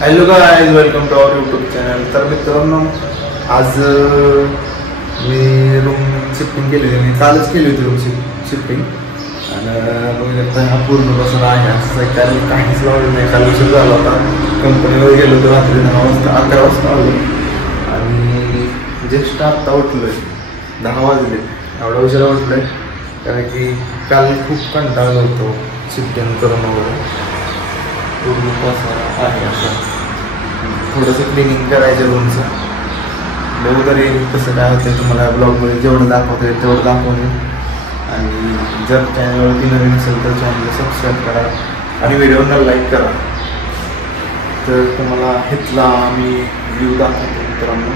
Hello guys, welcome to our YouTube channel. तर मित्रांनो, आज मी रूम शिफ्टिंग केली होती. मी कालच केली होती रूम शिफ्टिंग. आणि हा पूर्ण बसला आहे असं त्याला काहीच लावलं नाही. काल उशीर झाला होता. कंपनीवर गेलो होतो रात्री 11 वाजता आलो. आणि जस्ट आत्ता उठलो आहे, 10 वाजले. एवढा उशिरा उठलो आहे कारण की काल खूप कंटाळलो होतो शिफ्टिंग करून वगैरे. पूर्ण पसारा आहे असं. थोडंसं क्लिनिंग करायचं रूमचं. बघू तरी कसं काय होतं तुम्हाला ब्लॉगमध्ये जेवढं दाखवतं तेवढं दाखवणे. आणि जर चॅनलवरती नवीन असेल तर चॅनलला सबस्क्राईब करा आणि व्हिडिओला लाईक करा. तर तुम्हाला इथला मी व्ह्यू दाखवतो मित्रांनो.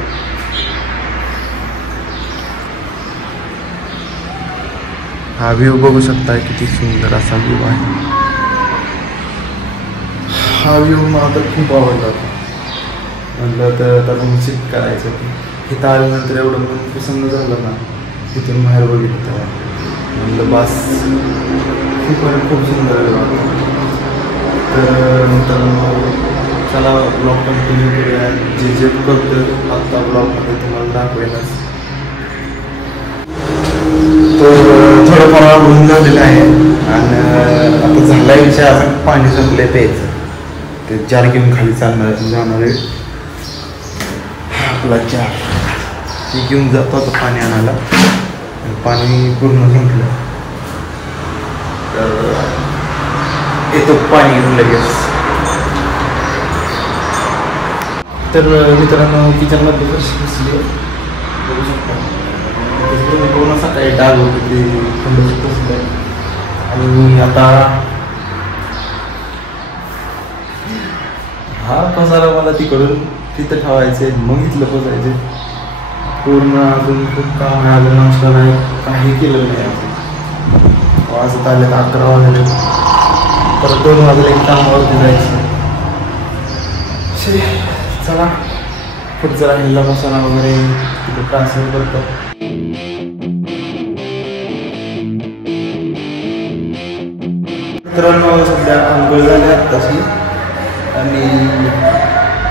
हा व्ह्यू बघू शकता, किती सुंदर असा व्ह्यू आहे. हा व्ह्यू मला तर खूप आवडला. म्हटलं तर आता रूम शिफ्ट करायचं. इथं आल्यानंतर एवढं मन प्रसन्न झालं ना, तिथून बाहेर बघितलं तेव्हा म्हटलं बस खूप सुंदर वाटतं. तर मित्रांनो, चला ब्लॉग कंटिन्यू करूया. जे करतो आत्ता ब्लॉगमध्ये तुम्हाला दाखवेनच. तर थोडंफार आवडून झालेलं आहे. आणि आता झाला विषय, आपण पाणी संपले प्यायचं. ते जार घेऊन खाली जाणार आहे. आपला जार ते घेऊन जातो आता पाणी आणायला. पाणी पूर्ण संपलं तर येतो पाणी घेऊन लगेच. तर मित्रांनो, किचनमध्ये बसली बघू शकता. पूर्ण सकाळी डाग होते ते थंड बसलं. आणि आता हा पसारा मला तिकडून तिथं ठेवायचे, मग इथलं बसायचे. पूर्ण अजून खूप काम आहे. अजून नाश्ता नाही, काही केलं नाही अजून. वाजत आले 11 वाजले. परत 2 वाजले कामावरती जायचं. चला पुढचं राहिलेला पसारा वगैरे तिथं ट्रान्सफर करतो. मित्रांनो, सध्या अंघोळ झाली आत्ताशी. आणि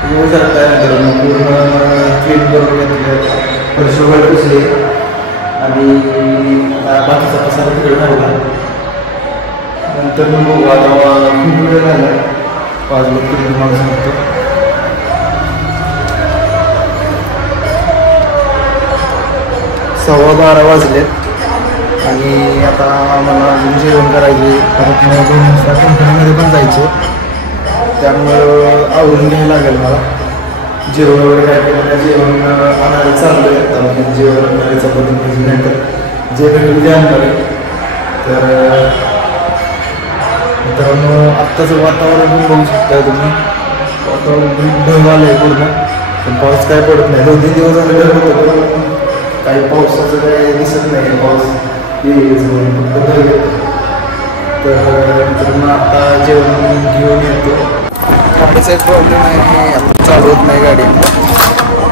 पूर्ण क्लीन करून घेतलं, फरशी वगैरे पुसली. आणि बाकीचा पसारा तिकडे राहिला. नंतर मग आता खूप वेळ झाला, वाजलं तरी तुम्हाला सांगतो. सव्वा 12 वाजलेत. आणि आता मला अजून जेवण करायचे. परत 2 वाजता कंपनीमध्ये पण जायचं. त्यामुळं आवडून घ्यायला लागेल मला. जेवण वगैरे काय केलं, जेवण आणायला चाललं आहे. जेवण आणायचं पद्धती नाही तर जे भेटेल ते आणणार आहे. तर मित्रांनो, आत्ताचं वातावरण बघू शकता तुम्ही. वातावरण ढग आलं आहे पूर्ण, पण पाऊस काय पडत नाही. 2-3 दिवस झाले ढग होतं, काही पावसाचं काही दिसत नाही. पाऊस येईल फक्त ढग येतं. तर मित्रांनो, आता जेवण घेऊन येतो. गाडीचा एक प्रॉब्लेम आहे, आता चालू होत नाही गाडी.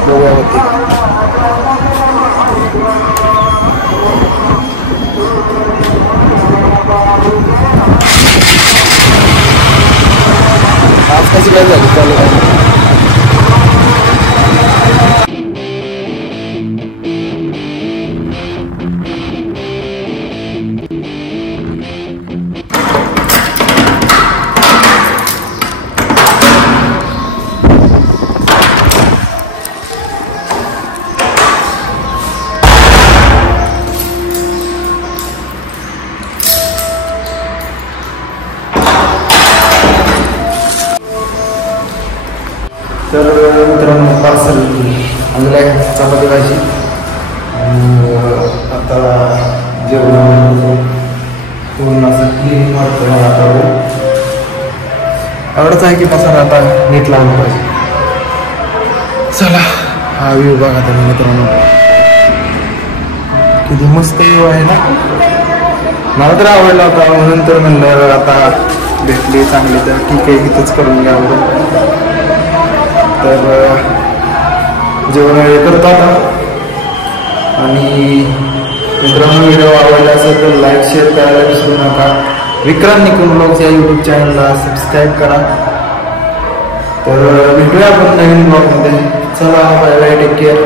बघूया होती. आज कशी काय झाली चालू आहे. तर मित्रांनो, पार्सल आणलं आहे, चपाती भाजी. आणि आता जेवण पूर्ण असं क्लीन वाटतं मला. आता एवढंच आहे की पसारा आता नीट लावून पाहिजे. चला हा व्ह्यू बघा तुम्ही मित्रांनो, किती मस्त व्ह्यू आहे ना. मला तर आवडला होता, म्हणून तर म्हणलं आता भेटली चांगली तर ठीक आहे, इथंच करून घ्यावं. तर जेवण करतो आता. आणि मित्रांनो, व्हिडिओ आवडला असेल तर लाईक शेअर करायला विसरू नका. विक्रांत निकुंज ब्लॉग्स या यूट्यूब चॅनलला सबस्क्राईब करा. तर भेटूया आपण नवीन ब्लॉगमध्ये. चला बाय बाय, टेक केअर.